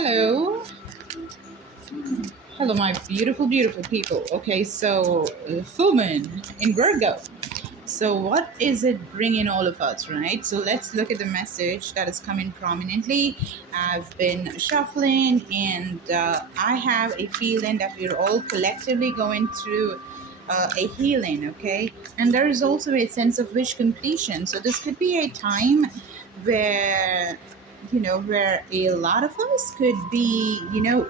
Hello. Hello, my beautiful, beautiful people. Okay, so full moon in Virgo. So, what is it bringing all of us, right? So, let's look at the message that is coming prominently. I've been shuffling, and I have a feeling that we're all collectively going through a healing, okay? And there is also a sense of wish completion. So, this could be a time where where a lot of us could be,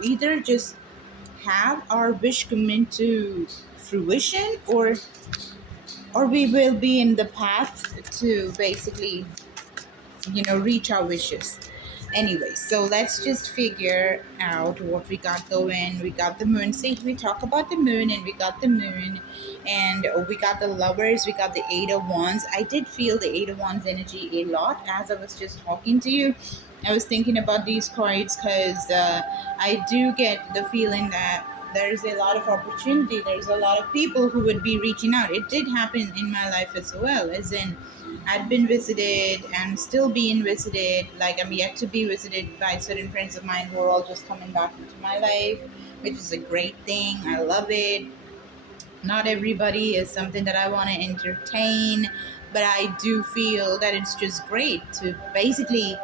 either just have our wish come into fruition, or we will be in the path to basically reach our wishes. Anyway, so let's just figure out what we got going. We got the moon. See, we talk about the moon, and we got the moon, and we got the lovers. We got the eight of wands. I did feel the eight of wands energy a lot as I was just talking to you. I was thinking about these cards because I do get the feeling that there's a lot of opportunity. There's a lot of people who would be reaching out. It did happen in my life as well, as in I'd been visited and still being visited. Like, I'm yet to be visited by certain friends of mine who are all just coming back into my life, which is a great thing. I love it. Not everybody is something that I want to entertain, but I do feel that it's just great to basically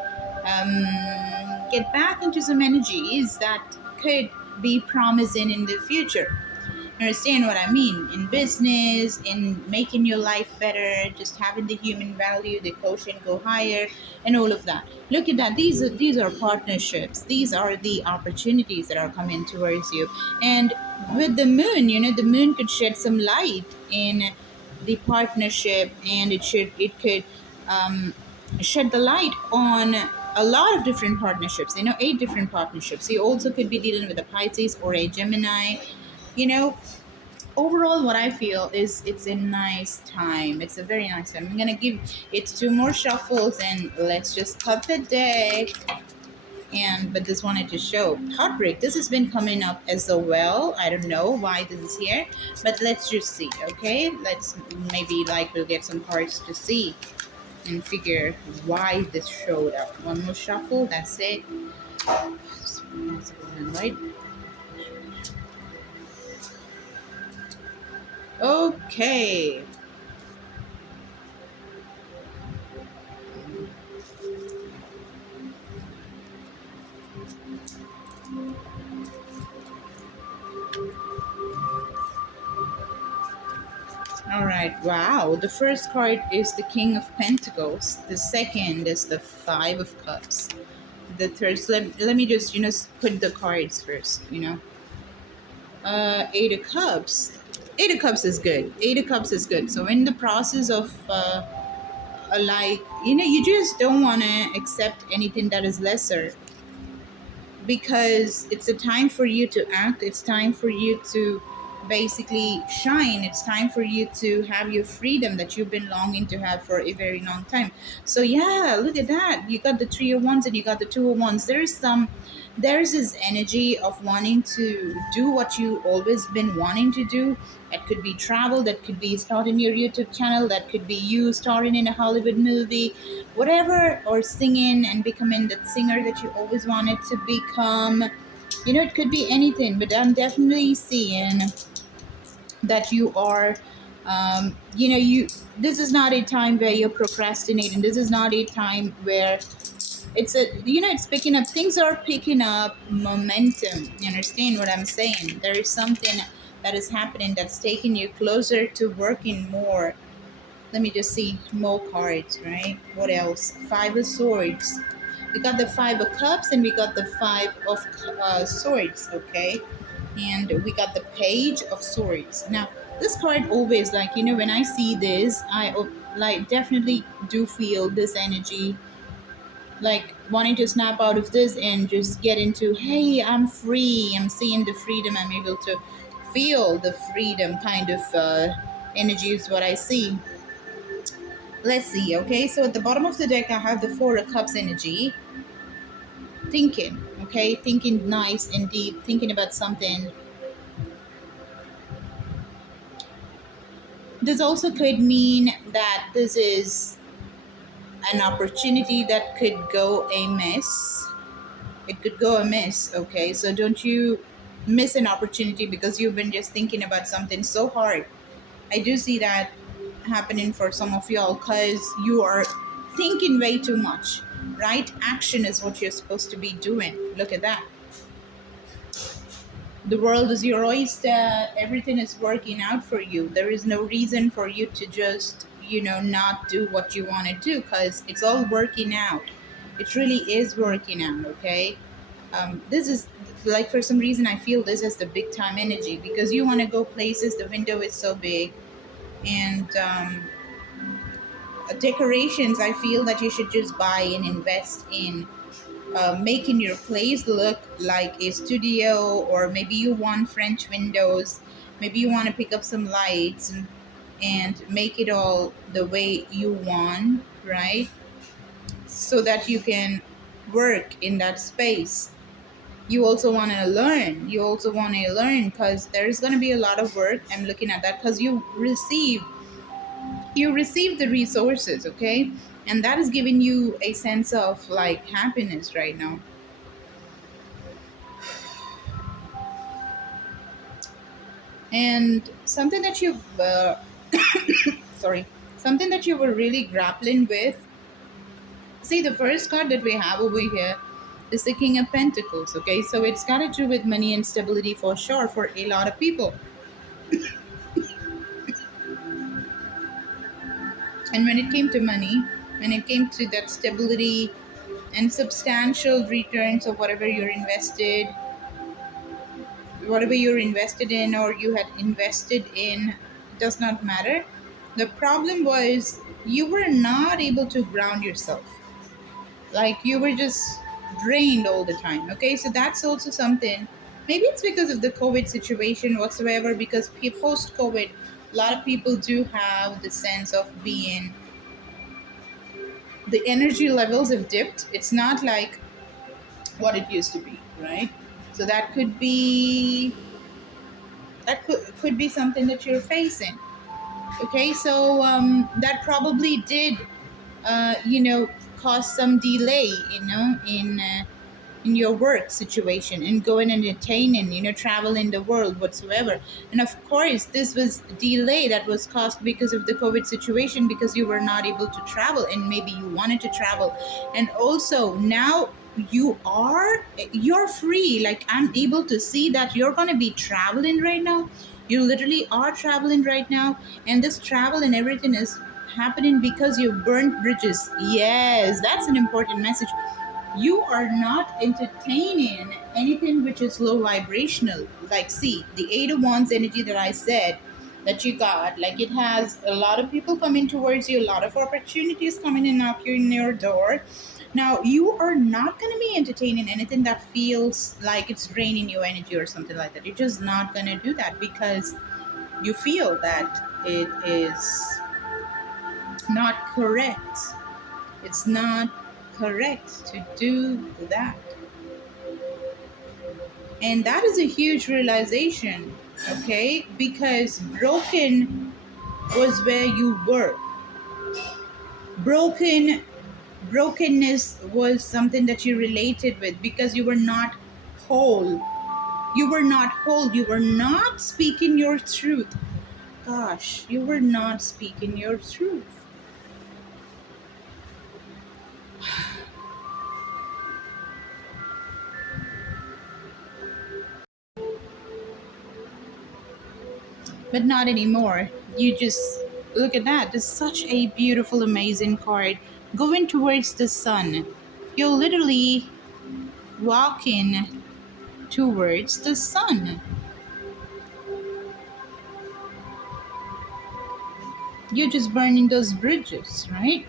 get back into some energies that could be promising in the future. Understand what I mean? In business, in making your life better, just having the human value, the quotient go higher, and all of that. Look at that. These are partnerships. These are the opportunities that are coming towards you. And with the moon, the moon could shed some light in the partnership, and it could um, shed the light on a lot of different partnerships. 8 different partnerships. You also could be dealing with a Pisces or a Gemini. you know Overall, what I feel is it's a nice time. It's a very nice time. I'm gonna give it 2 more shuffles, and let's just cut the deck. But this wanted to show heartbreak. This has been coming up as well. I don't know why this is here, but let's just see. Okay, let's maybe we'll get some cards to see and figure why this showed up. 1 more shuffle. That's it. That's right. Okay. All right. Wow. The first card is the King of Pentacles. The second is the Five of Cups. The third. So let me just put the cards first. Eight of Cups. Eight of Cups is good. Eight of Cups is good. So in the process of you just don't want to accept anything that is lesser, because it's a time for you to act. It's time for you to basically shine. It's time for you to have your freedom that you've been longing to have for a very long time. So yeah, look at that. You got the Three of Wands and you got the Two of Wands. There's this energy of wanting to do what you always been wanting to do. That could be travel, that could be starting your YouTube channel, that could be you starring in a Hollywood movie, whatever, or singing and becoming that singer that you always wanted to become. It could be anything, but I'm definitely seeing that you are you this is not a time where you're procrastinating. This is not a time where it's picking up. Things are picking up momentum. You understand what I'm saying? There is something that is happening that's taking you closer to working more. Let me just see more cards, right? What else? Five of Swords. We got the Five of Cups, and we got the Five of Swords, okay? And we got the Page of Swords. Now, this card always, when I see this, I definitely do feel this energy, wanting to snap out of this and just get into, hey, I'm free. I'm seeing the freedom. I'm able to feel the freedom kind of energy is what I see. Let's see. Okay, so at the bottom of the deck, I have the Four of Cups energy. Thinking, okay, thinking nice and deep, thinking about something. This also could mean that this is an opportunity that could go amiss. it could go amiss. Okay, so don't you miss an opportunity because you've been just thinking about something so hard. I do see that happening for some of y'all because you are thinking way too much, right? Action is what you're supposed to be doing. Look at that. The world is your oyster. Everything is working out for you. There is no reason for you to just, not do what you want to do because it's all working out. It really is working out, okay? This is like, for some reason, I feel this is the big time energy because you want to go places. The window is so big. And decorations, I feel that you should just buy and invest in making your place look like a studio, or maybe you want French windows, maybe you want to pick up some lights and make it all the way you want, right? So that you can work in that space. You also want to learn. You also want to learn because there's going to be a lot of work. I'm looking at that because you receive the resources, okay? And that is giving you a sense of like happiness right now. And something that you sorry, something that you were really grappling with. See, the first card that we have over here is the King of Pentacles, okay? So it's got to do with money and stability for sure for a lot of people. And when it came to money, when it came to that stability and substantial returns of whatever you're invested in or you had invested in, does not matter. The problem was you were not able to ground yourself. Like you were just drained all the time. Okay, so that's also something. Maybe it's because of the COVID situation whatsoever, because post COVID, a lot of people do have the sense of being, the energy levels have dipped. It's not like what it used to be, right? So that could be something that you're facing. Okay, so that probably did uh, you know cause some delay, in your work situation and going and attaining, traveling the world whatsoever. And of course, this was delay that was caused because of the COVID situation, because you were not able to travel and maybe you wanted to travel. And also now you're free. Like, I'm able to see that you're going to be traveling right now. You literally are traveling right now, and this travel and everything is happening because you burnt bridges. Yes, that's an important message. You are not entertaining anything which is low vibrational. Like, see, the Eight of Wands energy that I said that you got, like, it has a lot of people coming towards you, a lot of opportunities coming and knocking in your door. Now, you are not going to be entertaining anything that feels like it's draining your energy or something like that. You're just not going to do that because you feel that it is not correct. It's not correct to do that. And that is a huge realization, okay? Because was where you were. Broken brokenness was something that you related with because you were not whole. You were not whole. You were not speaking your truth. Gosh, you were not speaking your truth. But not anymore. You just look at that. It's such a beautiful, amazing card. Going towards the sun. You're literally walking towards the sun. You're just burning those bridges, right?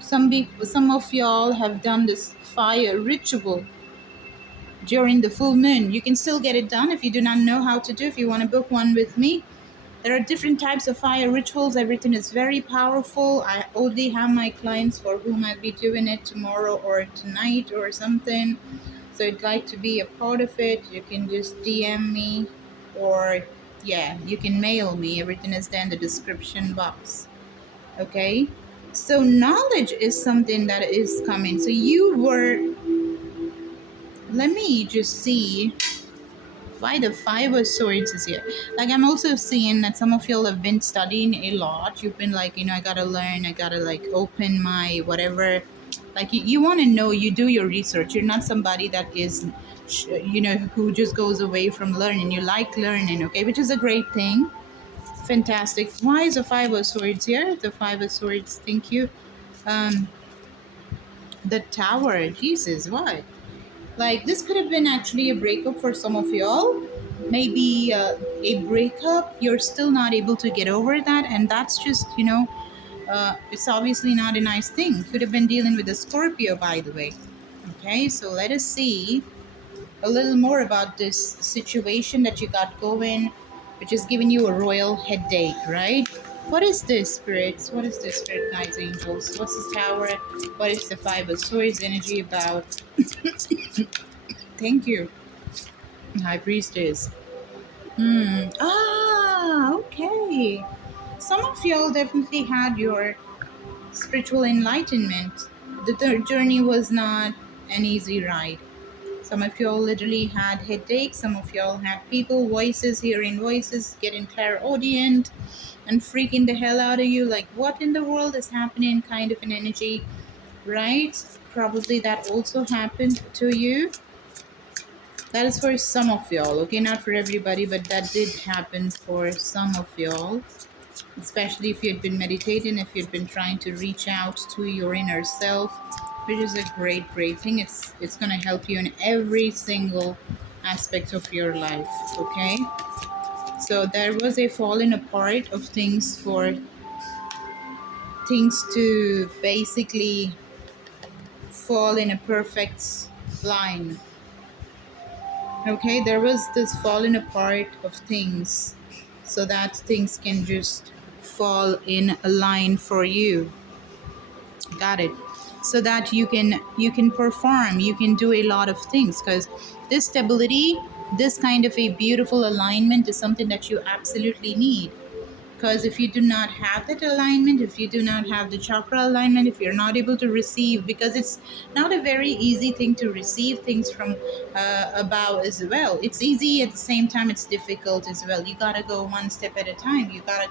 Some of y'all have done this fire ritual during the full moon. You can still get it done if you do not know how to do. If you want to book one with me, there are different types of fire rituals. Everything is very powerful. I already have my clients for whom I'll be doing it tomorrow or tonight or something. So I'd like to be a part of it. You can just DM me, or yeah, you can mail me. Everything is there in the description box. Okay? So knowledge is something that is coming. So you were let me just see why the Five of Swords is here. Like, I'm also seeing that some of y'all have been studying a lot. You've been like, I gotta learn, I gotta like open my whatever. Like, you want to know, you do your research. You're not somebody that is, who just goes away from learning. You like learning, okay, which is a great thing. Fantastic. Why is the Five of Swords here? The Five of Swords, thank you. Um, the Tower, Jesus, what? Like, this could have been actually a breakup for some of y'all. Maybe a breakup, you're still not able to get over that, and that's just, it's obviously not a nice thing. Could have been dealing with a Scorpio, by the way. Okay, so let us see a little more about this situation that you got going, which is giving you a royal headache, right? What is this, spirits? What is this, spirit guides, angels? What's this tower? What is the Five of Swords energy about? Thank you, High Priestess. Okay. Some of y'all definitely had your spiritual enlightenment. The third journey was not an easy ride. Some of y'all literally had headaches. Some of y'all had people, voices, hearing voices, getting clairaudient and freaking the hell out of you. Like, what in the world is happening? Kind of an energy, right? Probably that also happened to you. That is for some of y'all, okay? Not for everybody, but that did happen for some of y'all. Especially if you'd been meditating, if you'd been trying to reach out to your inner self, which is a great, great thing. It's gonna help you in every single aspect of your life, okay? So there was a falling apart of things for things to basically fall in a perfect line. Okay, there was this falling apart of things so that things can just fall in a line for you. Got it. So that you can perform, you can do a lot of things, because this stability, this kind of a beautiful alignment is something that you absolutely need. Because if you do not have that alignment, if you do not have the chakra alignment, if you're not able to receive, because it's not a very easy thing to receive things from above as well. It's easy, at the same time it's difficult as well. You gotta go one step at a time. You gotta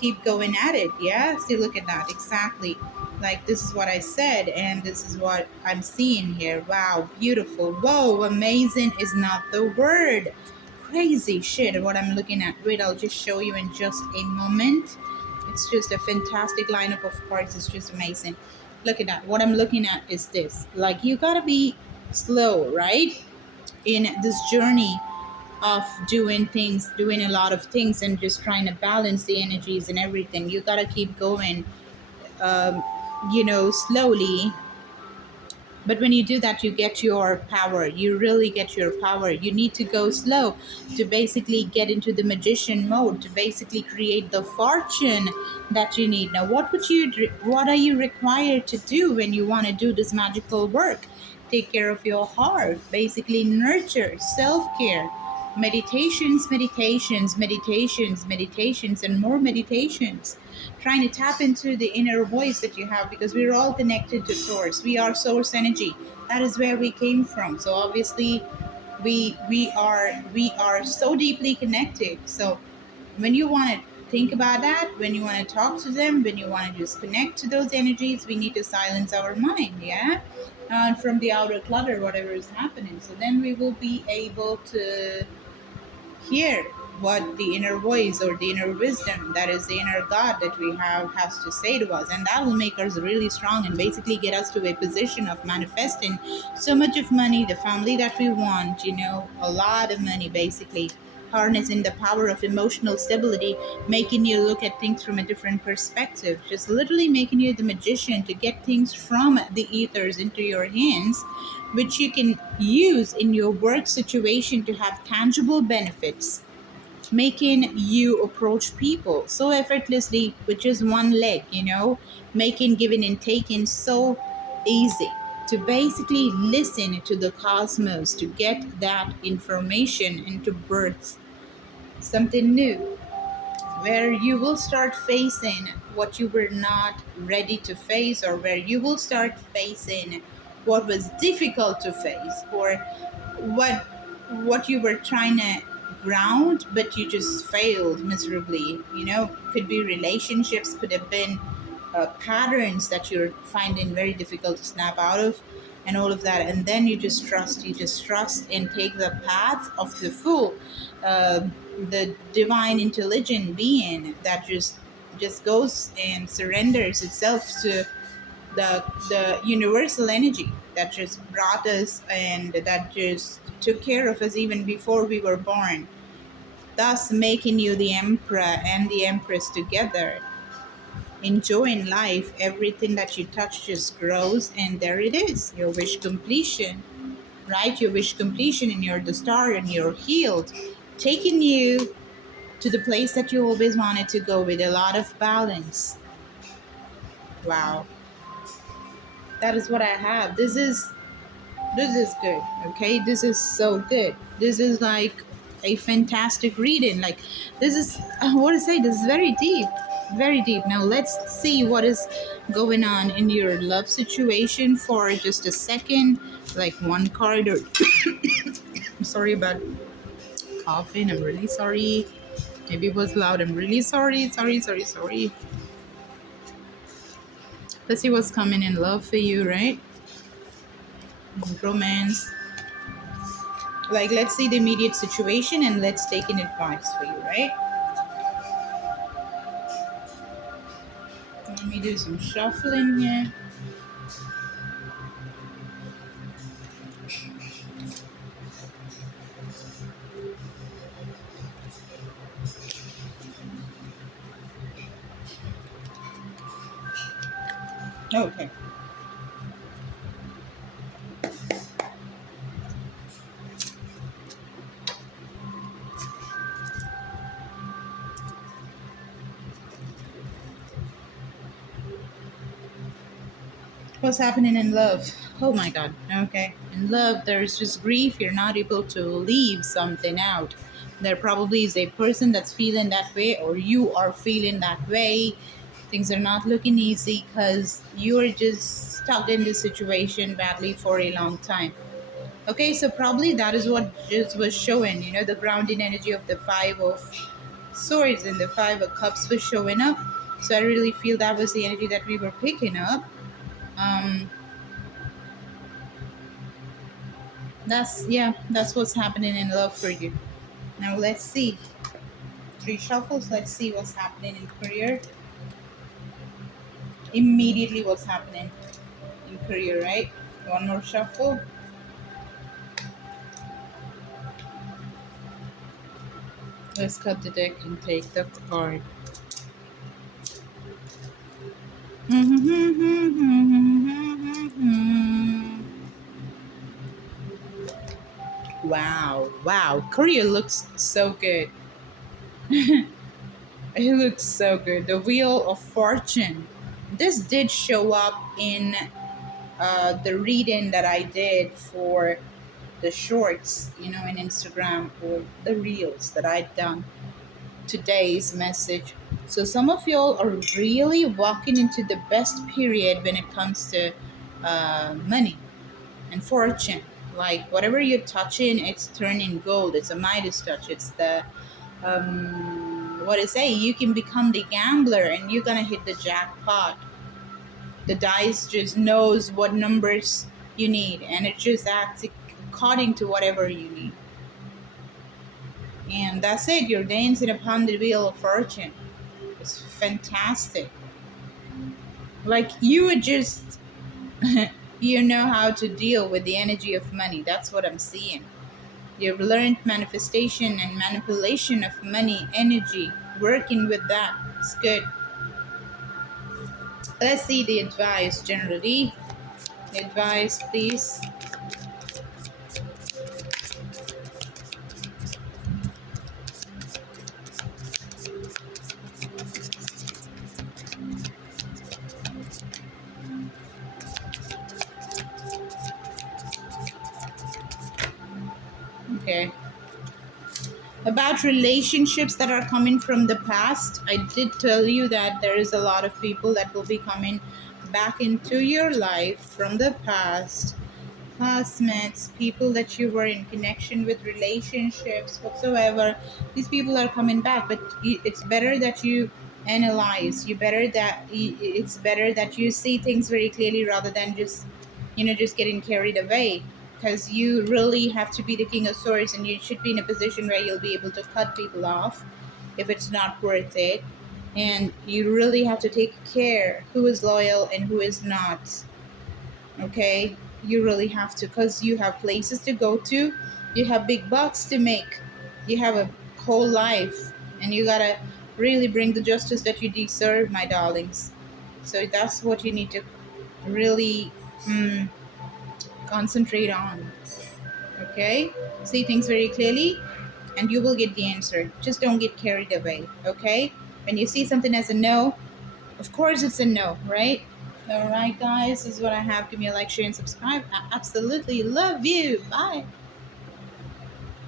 keep going at it. Yeah, see, look at that, exactly. Like, this is what I said, and this is what I'm seeing here. Wow, beautiful. Whoa, amazing is not the word. Crazy shit what I'm looking at. Wait, I'll just show you in just a moment. It's just a fantastic lineup of cards. It's just amazing. Look at that. What I'm looking at is this. Like, you gotta be slow, right? In this journey of doing things, doing a lot of things, and just trying to balance the energies and everything. You gotta keep going, slowly, but when you do that, you get your power. You really get your power. You need to go slow to basically get into the magician mode, to basically create the fortune that you need. Now, what are you required to do when you want to do this magical work? Take care of your heart, basically nurture, self-care, meditations, meditations, meditations, meditations, and more meditations, trying to tap into the inner voice that you have, because we're all connected to source. We are source energy. That is where we came from. So obviously we are so deeply connected. So when you want to think about that, when you want to talk to them, when you want to just connect to those energies, we need to silence our mind, yeah, from the outer clutter, whatever is happening. So then we will be able to hear what the inner voice or the inner wisdom, that is the inner God that we have, has to say to us, and that will make us really strong and basically get us to a position of manifesting so much of money, the family that we want, a lot of money, basically harnessing the power of emotional stability, making you look at things from a different perspective, just literally making you the magician to get things from the ethers into your hands, which you can use in your work situation to have tangible benefits, making you approach people so effortlessly with just one leg, making giving and taking so easy, to basically listen to the cosmos, to get that information and to birth something new, where you will start facing what you were not ready to face, or where you will start facing what was difficult to face, or what you were trying to ground but you just failed miserably. Could be relationships, could have been patterns that you're finding very difficult to snap out of, and all of that. And then you just trust and take the path of the fool, uh, the divine intelligent being that just goes and surrenders itself to the universal energy that just brought us and that just took care of us even before we were born, thus making you the emperor and the empress together, enjoying life. Everything that you touch just grows, and there it is, your wish completion, right? Your wish completion, and you're the star and you're healed, taking you to the place that you always wanted to go with a lot of balance. Wow, that is what I have. This is good. Okay, this is so good. This is like a fantastic reading. Like, this is, I want to say, this is very deep, very deep. Now let's see what is going on in your love situation for just a second. Like one card, or I'm sorry about coughing, I'm really sorry. Maybe it was loud, I'm really sorry. Let's see what's coming in love for you, right? Romance. Like, let's see the immediate situation and let's take an advice for you, right? Let me do some shuffling here. Okay. What's happening in love? Oh my god. Okay. In love, there's just grief. You're not able to leave something out. There probably is a person that's feeling that way, or you are feeling that way. Things are not looking easy because you are just stuck in this situation badly for a long time. Okay, so probably that is what just was showing, the grounding energy of the Five of Swords and the Five of Cups was showing up. So I really feel that was the energy that we were picking up. Um, that's what's happening in love for you. Now let's see. 3 shuffles. Let's see what's happening in career. Immediately, what's happening in career, right? One more shuffle. Let's cut the deck and take the card. Wow. Korea looks so good. It looks so good. The Wheel of Fortune. This did show up in the reading that I did for the shorts, in Instagram, or the reels that I've done. Today's message. So some of y'all are really walking into the best period when it comes to money and fortune. Like, whatever you're touching, it's turning gold. It's a Midas touch. It's the what I say. You can become the gambler, and you're gonna hit the jackpot. The dice just knows what numbers you need, and it just acts according to whatever you need. And that's it. You're dancing upon the wheel of fortune. It's fantastic. Like, you would just you know how to deal with the energy of money. That's what I'm seeing. You've learned manifestation and manipulation of money energy. Working with that. It's good. Let's see the advice generally. The advice, please. Okay. About relationships that are coming from the past, I did tell you that there is a lot of people that will be coming back into your life from the past, classmates, people that you were in connection with, relationships, whatsoever. These people are coming back, but it's better that you analyze. It's better that you see things very clearly rather than just, just getting carried away. Because you really have to be the king of swords, and you should be in a position where you'll be able to cut people off if it's not worth it. And you really have to take care who is loyal and who is not. Okay, you really have to, because you have places to go to, you have big bucks to make, you have a whole life, and you gotta really bring the justice that you deserve, my darlings. So that's what you need to really concentrate on. Okay, see things very clearly and you will get the answer. Just don't get carried away. Okay, when you see something as a no, of course it's a no, right? All right, guys, this is what I have. Give me a like, share, and subscribe. I absolutely love you. Bye.